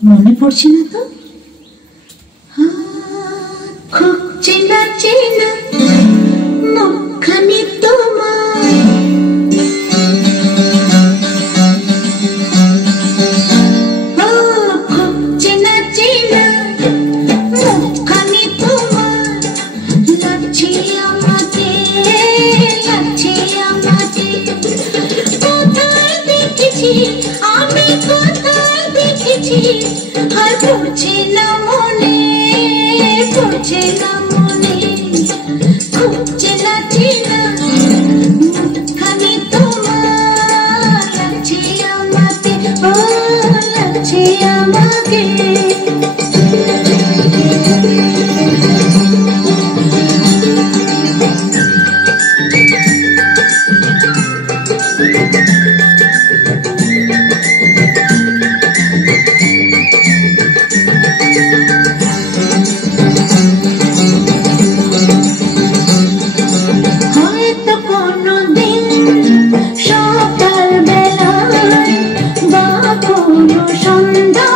মনে পড়ছে না তো? খুব চেনা চেনা মুখখানি তোমার, খুব চেনা চেনা মুখখানি তোমার, লাগছে আমাকে, লাগছে আমাকে। কোথায় দেখেছি আমি, কোথায় দেখেছি, আর পড়ছে না মনে, পড়ছে না মনে। খুব চেনা চেনা মুখখানি তোমার, লাগছে আমাকে, ও লাগছে আমাকে। হয়তো কোনোদিন সকাল বেলায় বা কোনো সন্ধ্যা